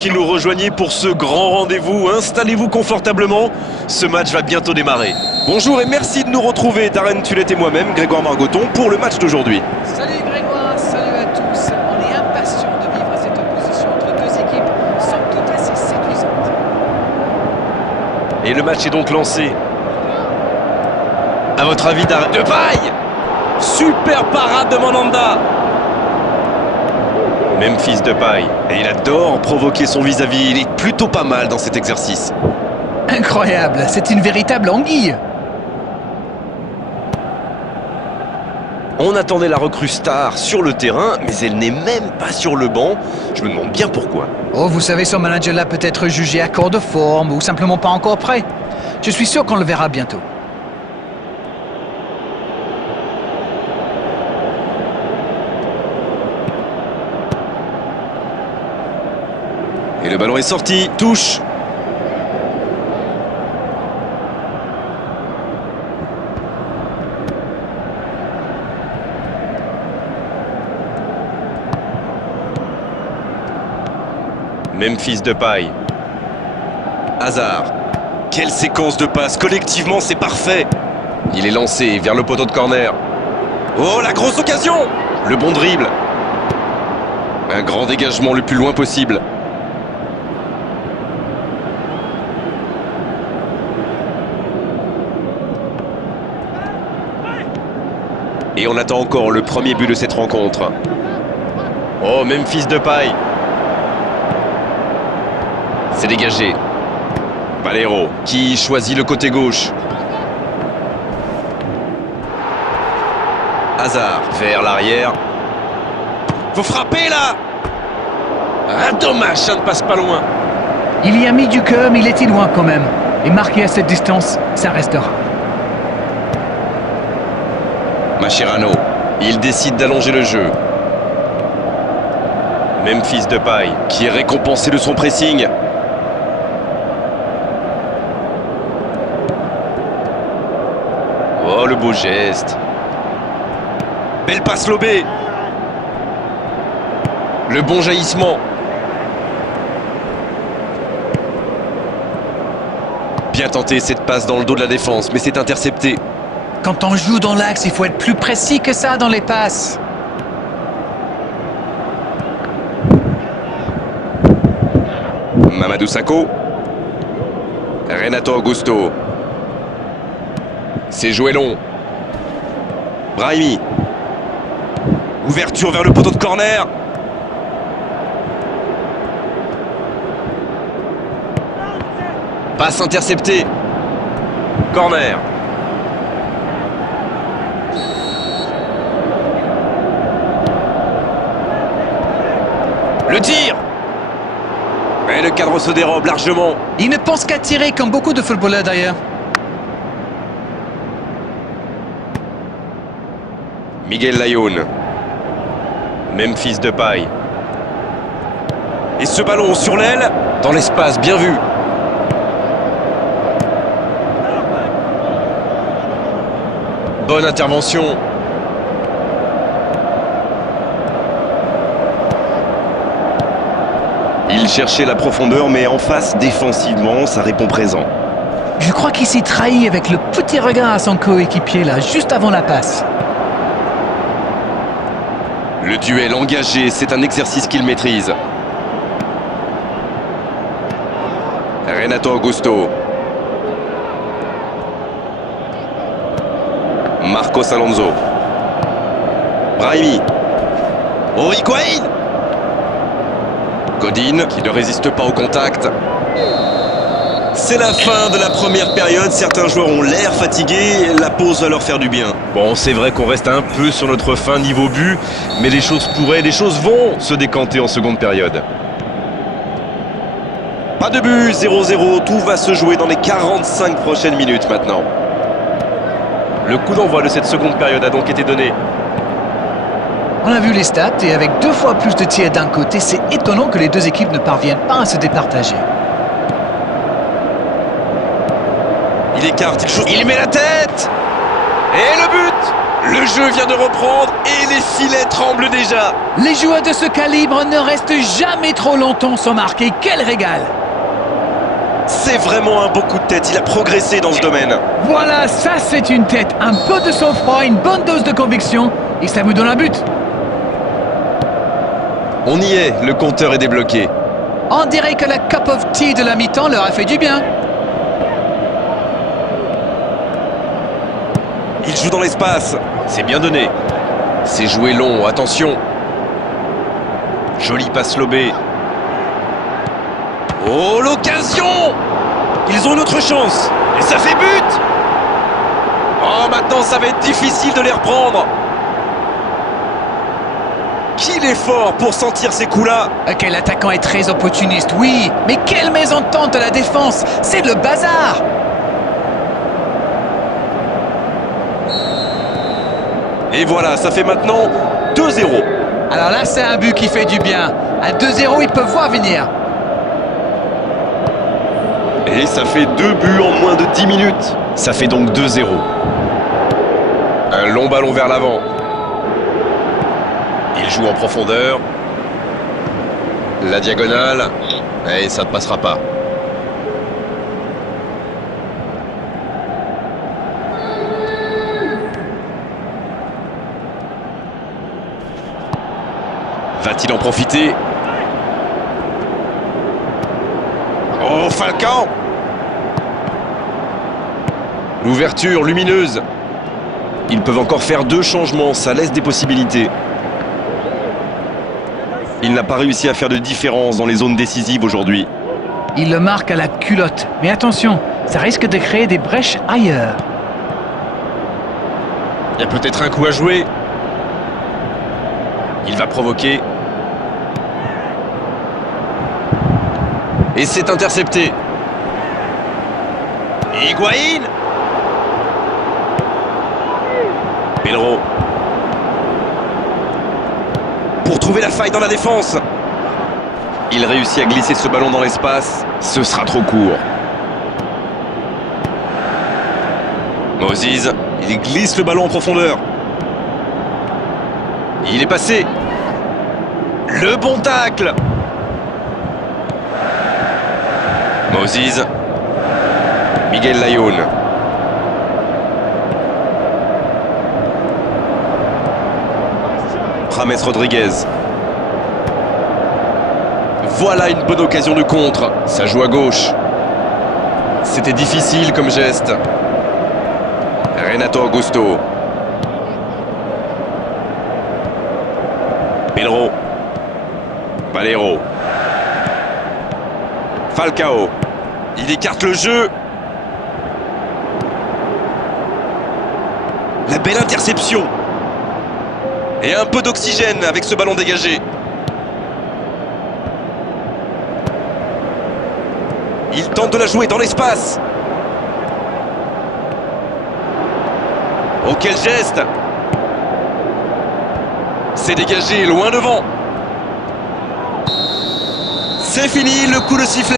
Qui nous rejoignez pour ce grand rendez-vous. Installez-vous confortablement, ce match va bientôt démarrer. Bonjour et merci de nous retrouver, Darren Tullet et moi-même, Grégoire Margoton, pour le match d'aujourd'hui. Salut Grégoire, salut à tous. On est impatients de vivre cette opposition entre deux équipes, somme toute assez séduisantes. Et le match est donc lancé. À votre avis, Darren... De paille! Super parade de Mandanda. Memphis Depay. Et il adore provoquer son vis-à-vis. Il est plutôt pas mal dans cet exercice. Incroyable, c'est une véritable anguille. On attendait la recrue star sur le terrain, mais elle n'est même pas sur le banc. Je me demande bien pourquoi. Oh, vous savez, son manager-là peut être jugé à court de forme ou simplement pas encore prêt. Je suis sûr qu'on le verra bientôt. Et le ballon est sorti, touche. Memphis Depay. Hazard. Quelle séquence de passes, collectivement c'est parfait. Il est lancé vers le poteau de corner. Oh, la grosse occasion! Le bon dribble. Un grand dégagement le plus loin possible. Et on attend encore le premier but de cette rencontre. Oh, Memphis Depay. C'est dégagé. Valero qui choisit le côté gauche. Hazard vers l'arrière. Faut frapper là. Ah, dommage, ça ne passe pas loin. Il y a mis du cœur, mais il était loin quand même. Et marqué à cette distance, ça restera. Mascherano, il décide d'allonger le jeu. Memphis Depay, qui est récompensé de son pressing. Oh, le beau geste. Belle passe lobée. Le bon jaillissement. Bien tenté cette passe dans le dos de la défense, mais c'est intercepté. Quand on joue dans l'axe, il faut être plus précis que ça dans les passes. Mamadou Sakho. Renato Augusto. C'est joué long. Brahimi. Ouverture vers le poteau de corner. Passe interceptée. Corner. Le tir. Et le cadre se dérobe largement. Il ne pense qu'à tirer comme beaucoup de footballeurs d'ailleurs. Miguel Layún. Memphis Depay. Et ce ballon sur l'aile, dans l'espace, bien vu. Bonne intervention. Il cherchait la profondeur, mais en face, défensivement, ça répond présent. Je crois qu'il s'est trahi avec le petit regard à son coéquipier là, juste avant la passe. Le duel engagé, c'est un exercice qu'il maîtrise. Renato Augusto. Marcos Alonso. Brahimi. Oh, Higuaín. Godin qui ne résiste pas au contact. C'est la fin de la première période. Certains joueurs ont l'air fatigués. La pause va leur faire du bien. Bon, c'est vrai qu'on reste un peu sur notre fin niveau but, mais les choses pourraient, les choses vont se décanter en seconde période. Pas de but, 0-0. Tout va se jouer dans les 45 prochaines minutes maintenant. Le coup d'envoi de cette seconde période a donc été donné. On a vu les stats et avec 2 fois plus de tirs d'un côté, c'est étonnant que les deux équipes ne parviennent pas à se départager. Il écarte, il met la tête. Et le but! Le jeu vient de reprendre et les filets tremblent déjà. Les joueurs de ce calibre ne restent jamais trop longtemps sans marquer. Quel régal! C'est vraiment un beau coup de tête, il a progressé dans ce domaine. Voilà, ça c'est une tête. Un peu de sang-froid, une bonne dose de conviction et ça vous donne un but. On y est, le compteur est débloqué. On dirait que la cup of tea de la mi-temps leur a fait du bien. Il joue dans l'espace, c'est bien donné. C'est joué long, attention. Jolie passe lobée. Oh, l'occasion! Ils ont une autre chance. Et ça fait but! Oh, maintenant ça va être difficile de les reprendre. Qu'il est fort pour sentir ces coups-là. Ok, l'attaquant est très opportuniste, oui. Mais quelle mésentente à la défense! C'est le bazar! Et voilà, ça fait maintenant 2-0. Alors là, c'est un but qui fait du bien. À 2-0, ils peuvent voir venir. Et ça fait 2 buts en moins de 10 minutes. Ça fait donc 2-0. Un long ballon vers l'avant. Il joue en profondeur. La diagonale. Et ça ne passera pas. Va-t-il en profiter? Oh, Falcao! L'ouverture lumineuse. Ils peuvent encore faire 2 changements, ça laisse des possibilités. Il n'a pas réussi à faire de différence dans les zones décisives aujourd'hui. Il le marque à la culotte. Mais attention, ça risque de créer des brèches ailleurs. Il y a peut-être un coup à jouer. Il va provoquer. Et c'est intercepté. Higuaín. Pedro. Pour trouver la faille dans la défense. Il réussit à glisser ce ballon dans l'espace. Ce sera trop court. Moses, il glisse le ballon en profondeur. Il est passé. Le bon tacle. Moses. Miguel Layún. James Rodriguez. Voilà une bonne occasion de contre. Ça joue à gauche. C'était difficile comme geste. Renato Augusto. Pedro. Valero. Falcao. Il écarte le jeu. La belle interception. Et un peu d'oxygène avec ce ballon dégagé. Il tente de la jouer dans l'espace. Oh, quel geste! C'est dégagé loin devant. C'est fini, le coup de sifflet